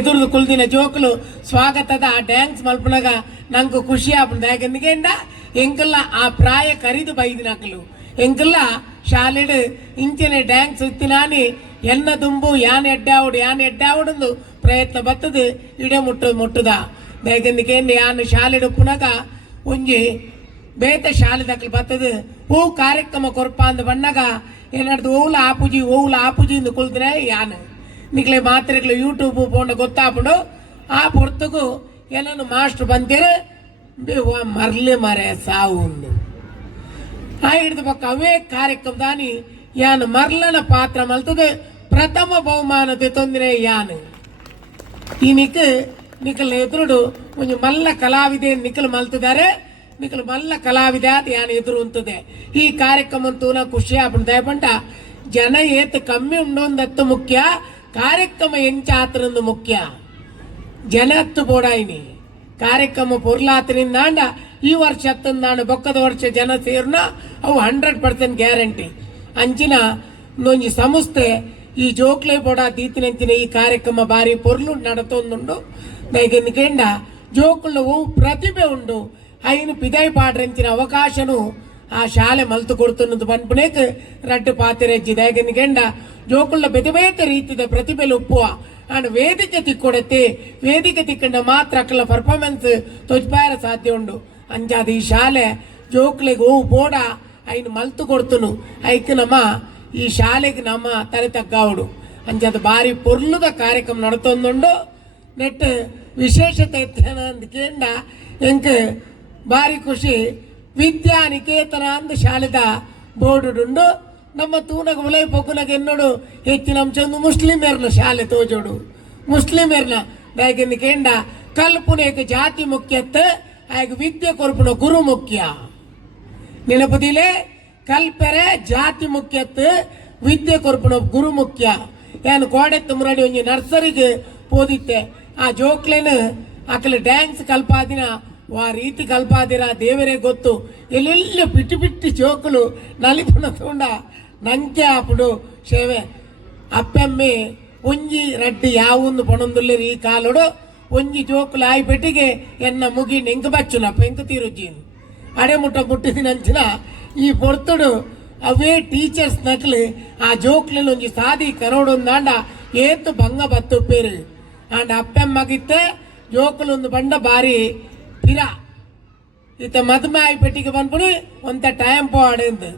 ಎದುರು ಕುಲ್ದಿನ ಜೋಕುಲು ಸ್ವಾಗತದ ಆ ಡ್ಯಾನ್ಸ್ ಮಲ್ಪನಾಗ ನಂಗೆ ಖುಷಿ ಆಗ್ಬಿಡ್ದು. ಯಾಕೆಂದ್ರೆ ಎಂಕಲ್ಲ ಆ ಪ್ರಾಯ ಕರಿದು ಬೈದಿನಕಲು ಎಂಕಲ್ಲ ಶಾಲೆಡ್ ಇಂಚಿನ ಡ್ಯಾನ್ಸ್ ಇತ್ತಿನಾನಿ ಎನ್ನ ದುಂಬು ಯಾನ್ ಎಡ್ಡಾವುಡು ಪ್ರಯತ್ನ ಬರ್ತದೆ ಇಡೇ ಮುಟ್ಟುದ. ಯಾಕೆಂದ್ರೆ ಯಾನು ಶಾಲೆಡ್ ಉಪ್ಪುನಾಗ ಒಂಜಿ ಬೇತ ಶಾಲೆ ದಕ್ಕಲು ಬರ್ತದೆ ಹೂ ಕಾರ್ಯಕ್ರಮ ಕೊರಪ ಅಂದ ಬಣ್ಣಾಗ ಏನಾಡ್ದು ಓವುಲ ಆಪುಜಿ ಇಂದು ಕುಲ್ದ್ರೆ ಯಾನು ನಿಕ್ಲೆ ಮಾತ್ರೆಗಳು ಯೂಟ್ಯೂಬ್ ಪೋಂಡ ಗೊತ್ತಾಪುಂಡು ಆ ಪೊರ್ತಗೂ ಏನನ್ನು ಮಾಸ್ಟರ್ ಬಂದಿರು ಮರ್ಲೆ ಮರೆ ಸಾವು ಉಂಡು ಆ ಹಿಡಿದ ಪಕ್ಕ ಅವೇ ಕಾರ್ಯಕ್ರಮದಾನಿ ಯಾನು ಮರ್ಲನ ಪಾತ್ರ ಮಲ್ತದೆ ಪ್ರಥಮ ಬಹುಮಾನತೆ ತೊಂದರೆ ಯಾನು ಈ ನಿಖಲ್ ಎದುರುಡು ಒಂದು ಮಲ್ಲ ಕಲಾವಿದೆ ನಿಖಲ್ ಮಲ್ತಿದ್ದಾರೆ. ನಿಖಲ್ ಮಲ್ಲ ಕಲಾವಿದೆ ಅದು ಯಾನು ಎದುರು ಉಂತದೆ. ಈ ಕಾರ್ಯಕ್ರಮ ಅಂತೂ ಖುಷಿ ಆಗ್ಬಿಡ್ತಾ ಬಂಟ ಜನ ಏತ್ ಕಮ್ಮಿ ಉಂಡೊಂದತ್ತು ಮುಖ್ಯ, ಕಾರ್ಯಕ್ರಮ ಎಂಚಾತ್ರಂದು ಮುಖ್ಯ. ಜನ ಹತ್ತು ಬೋಡಾಯಿನಿ ಕಾರ್ಯಕ್ರಮ ಪೊರ್ಲಾತರಿಂದಾಂಡ ಈ ವರ್ಷ ಹತ್ತಂದಾಂಡ ಬೊಕ್ಕದ ವರ್ಷ ಜನ ಸೇರ್ನ ಅವು 100% ಗ್ಯಾರಂಟಿ. ಅಂಚಿನ ಒಂಜಿ ಸಂಸ್ಥೆ ಈ ಜೋಕ್ಲೆ ಬೋಡ ದೀತಿನಂಚಿನ ಈ ಕಾರ್ಯಕ್ರಮ ಬಾರಿ ಪೊರ್ಲು ನಡತೊಂದುಂಡು. ದೈಗಂಡ ಜೋಕುಳ್ಳ ಹೂ ಪ್ರತಿಭೆ ಉಂಡು ಐನು ಪಿದೈ ಪಾಡ್ರಂಚಿನ ಅವಕಾಶನು ಆ ಶಾಲೆ ಮಲ್ತು ಕೊಡ್ತನ್ನೋದು ಪನ್ಪುನೇಕ್ ರಟ್ಟು ಪಾತಿರಜ್ಜಿ. ದೈಗಂಡ ಜೋಕುಳ್ಳ ಬೇತೆ ರೀತಿಯ ಪ್ರತಿಭೆಲು ಉಪ್ಪುವ ಅಂಡ್ ವೇದಿಕೆ ತಿಕ್ಕೊಡತ್ತೆ. ವೇದಿಕೆ ತಿಕ್ಕಂಡ ಮಾತ್ರ ಅಕ್ಕಲ ಪರ್ಫಾರ್ಮೆನ್ಸ್ ತೊಜ್ಪಾಯರ ಸಾಧ್ಯ ಉಂಡು. ಅಂಚಾದ ಈ ಶಾಲೆ ಜೋಕ್ಲೆಗೆ ಹೂ ಬೋಡ ಐನು ಮಲ್ತು ಕೊಡ್ತನು ಐಕ್ ನಮ್ಮ ಈ ಶಾಲೆಗೆ ನಮ್ಮ ತಲೆ ತಗ್ಗಾವುಡು. ಅಂಚಾದ ಬಾರಿ ಪೊರ್ಲುದ ಕಾರ್ಯಕ್ರಮ ನಡತೊಂದುಂಡು. ನೆಟ್ ವಿಶೇಷತೆ ಎತ್ತೇನ ಅಂದ್ ಕೇಂಡ ಎಂಕ್ ಬಾರಿ ಖುಷಿ. ವಿದ್ಯಾನಿಕೇತನ ಅಂದ್ ಶಾಲೆದ ಬೋರ್ಡುಂಡು. ನಮ್ಮ ತೂನಗ ಉಲೈ ಪೊಕ್ಕುನಗ ಎನ್ನೋಡು ಹೆಚ್ಚಿನ ಅಂಶ ಒಂದು ಮುಸ್ಲಿಮೇರ್ನ ಶಾಲೆ ತೋಜೋಡು. ಮುಸ್ಲಿಮೇರ್ನ ಬ್ಯಾಗಿಂದ ಕೇಂಡ ಕಲ್ಪುನೇಕ ಜಾತಿ ಮುಖ್ಯತ್ ಆಗ ವಿದ್ಯೆ ಕೊರ್ಪುನ ಗುರು ಮುಖ್ಯ. ನೆನಪದಿಲೆ ಕಲ್ಪೆರೆ ಜಾತಿ ಮುಖ್ಯತ್ ವಿದ್ಯೆ ಕೊರ್ಪುನ ಗುರು ಮುಖ್ಯ. ಏನು ಕೋಡೆತ್ತು ಮುರಡಿ ಒಂಜಿ ನರ್ಸರಿಗೆ ಓದಿತ್ತೆ ಆ ಜೋಕ್ಲೇನು ಆಕಲ ಡ್ಯಾನ್ಸ್ ಕಲ್ಪಾದಿನ ವಾ ರೀತಿ ಕಲ್ಪಾದಿರ ದೇವರೇ ಗೊತ್ತು. ಎಲ್ಲೆಲ್ಲ ಬಿಟ್ಟು ಜೋಕುಲು ನಲಿಪುಣ ತಗೊಂಡ ನಂಕೆ ಆಪುಡು ಸೇವೆ ಅಪ್ಪೆಮ್ಮೆ ಒಂಜಿ ರಡ್ಡಿ ಯಾವೊಂದು ಪೊಣೊಂದುಲ್ಲೇರಿ ಈ ಕಾಲುಡು ಒಂಜಿ ಜೋಕುಲು ಆಯ್ ಪೆಟ್ಟಿಗೆ ಎನ್ನ ಮುಗಿ ಎಂಕ ಬಚ್ಚುನಪ್ಪ ಎಂಕ ತೀರುಜ್ಜಿನ್ ಅಡೆ ಮುಟ್ಟಿದಿನಂಚಿನ ಈ ಪೊರ್ತುಡು ಅವೇ ಟೀಚರ್ಸ್ ನಕ್ಲು ಆ ಜೋಕ್ಲಲ್ಲಿ ಒಂಜಿ ಸಾದಿ ಕರೋಡೊಂದಾಂಡ ಏತು ಭಂಗ ಬತ್ತುಪ್ಪೇರು ಅಂಡ್ ಅಪ್ಪೆಮ್ಮಗಿತ್ತೆ ಜೋಕುಲು ಒಂದು ಬಂಡ ಬಾರಿ ಪಿರ ಇತ್ತ ಮದುವೆ ಆಯ್ ಪೆಟ್ಟಿಗೆ ಬಂದ್ಬಿಡಿ ಒಂತ ಟೈಮ್ ಪೋ ಆಡೆಂದು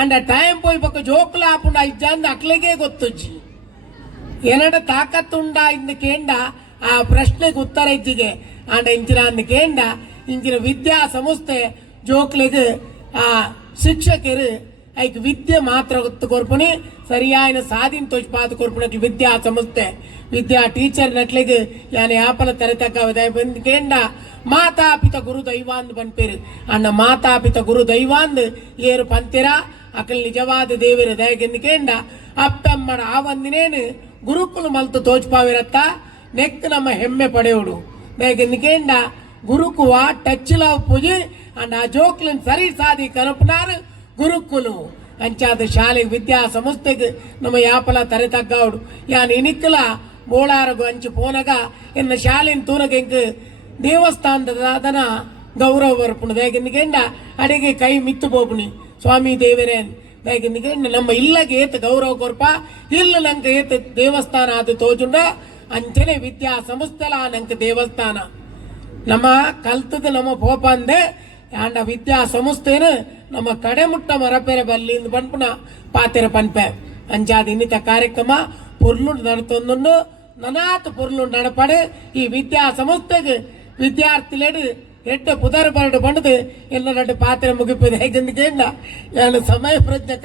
ಅಂಡ್ ಆ ಟೈಮ್ ಪೋಯ್ ಪಕ್ಕ ಜೋಕುಲ ಆಪುಂಡ ಇಜ್ಜಂದು ಅಕ್ಲೆಗೆ ಗೊತ್ತುಜ್ಜಿ ಏನಡ ತಾಕತ್ತುಂಡ ಇಂದ ಕೇಂಡ ಆ ಪ್ರಶ್ನೆಗೆ ಉತ್ತರ ಇಜ್ಜಿಗೆ ಅಂಡ ಇಂಚಿನ ಅಂದ ಕೇಂಡ ಇಂಚಿನ ವಿದ್ಯಾ ಸಂಸ್ಥೆ ಜೋಕ್ಲೆಗೆ ಆ ಶಿಕ್ಷಕರು ಐಕ್ ವಿದ್ಯೆ ಮಾತ್ರ ಗೊತ್ತು ಕೊರ್ಪುನಿ ಸರಿಯಾಯಿನ ಸಾಧಿನ ತೋಜ್ಪಾದ ಕೊರ್ಪುನಕ್ಕೆ ವಿದ್ಯಾ ಸಂಸ್ಥೆ ವಿದ್ಯಾ ಟೀಚರ್ ನಟ್ಲಿಗೆ ಯಾನೆ ಆಪಲ ತರತಕ್ಕ ಬಂದ್ಕೇಂಡ ಮಾತಾಪಿತ ಗುರು ದೈವಾಂದ್ ಬನ್ಪೇರು ಅಣ್ಣ ಮಾತಾಪಿತ ಗುರು ದೈವಾಂದ್ ಏರು ಪಂತಿರ ಅಕಲ್ ನಿಜವಾದ ದೇವರ ದಯಗೆಂದುಕೇಂಡ ಅಪ್ಪಮ್ಮಡ ಆ ಒಂದಿನೇನು ಗುರುಕುಲು ಮಲ್ತು ತೋಜ್ಪಾವಿರತ್ತ ನೆಕ್ ನಮ್ಮ ಹೆಮ್ಮೆ ಪಡೆಯುಡು ದಯಗೆಂದುಕೇಂಡ ಗುರುಕುವ ಟಚ್ಲ ಪೂಜೆ ಅಂಡ್ ಆ ಜೋಕ್ಲನ್ ಸರಿ ಸಾದಿ ಕನಪನಾರು ಗುರುಕುಲು ಅಂಚಾದ ಶಾಲೆ ವಿದ್ಯಾ ಸಂಸ್ಥೆಗೆ ನಮ್ಮ ಯಾಪಲ ತರೆ ತಗ್ಗಾವುಡು ಯಾನ್ ಇನಿಕ್ಕಲ ಬೋಳಾರಗು ಅಂಚು ಪೋನಗ ಎನ್ನ ಶಾಲೆನ ತೂನಗ ಎಂಕ್ ದೇವಸ್ಥಾನದ ಗೌರವ ಬರ್ಪುಣು ದಯಗೆಂದುಕೇಂಡ ಅಡೆಗೆ ಕೈ ಮಿತ್ತು ಬೋಪುಣಿ ಸ್ವಾಮಿ ದೇವರೇನ್ ದಯಗೆಂದುಕೇಂಡ ನಮ್ಮ ಇಲ್ಲಗೆ ಏತ್ ಗೌರವ ಕೊರ್ಪ ಇಲ್ಲ ನಂಗೆ ಏತ್ ದೇವಸ್ಥಾನ ಅದು ತೋಜುಂಡ ಅಂಚನೆ ವಿದ್ಯಾ ಸಂಸ್ಥೆಲ ನಂಗೆ ದೇವಸ್ಥಾನ ನಮ್ಮ ಕಲ್ತದ ನಮ್ಮ ಪೋಪ ಅಂದೆ ಆಂಡ ವಿದ್ಯಾ ಸಂಸ್ಥೆನ ನಮ್ಮ ಕಡೆ ಮುಟ್ಟ ಮರಪೆರೆ ಬಲ್ಲಿಂದ ಪನ್ಪುನ ಪಾತೆರ ಪನ್ಪೆ ಅಂಚಾದ ಇನ್ನಿತ ಕಾರ್ಯಕ್ರಮ ಪೊರ್ಲು ನಡತೊಂದು ನನಾತ್ ಪೊರ್ಲು ನಡಪಡೆ ಈ ವಿದ್ಯಾ ಸಂಸ್ಥೆಗೆ ವಿದ್ಯಾರ್ಥಿಲೇಡು ಎಟ್ಟು ಪುದರ್ ಬರಡು ಬಂಡದು ಎಲ್ಲ ಪಾತ್ರೆ ಮುಗಿಪಿದೆ ಹೇಗೆಂದು ಕೇಂದ್ರ ಸಮಯ ಪ್ರಜ್ಞೆ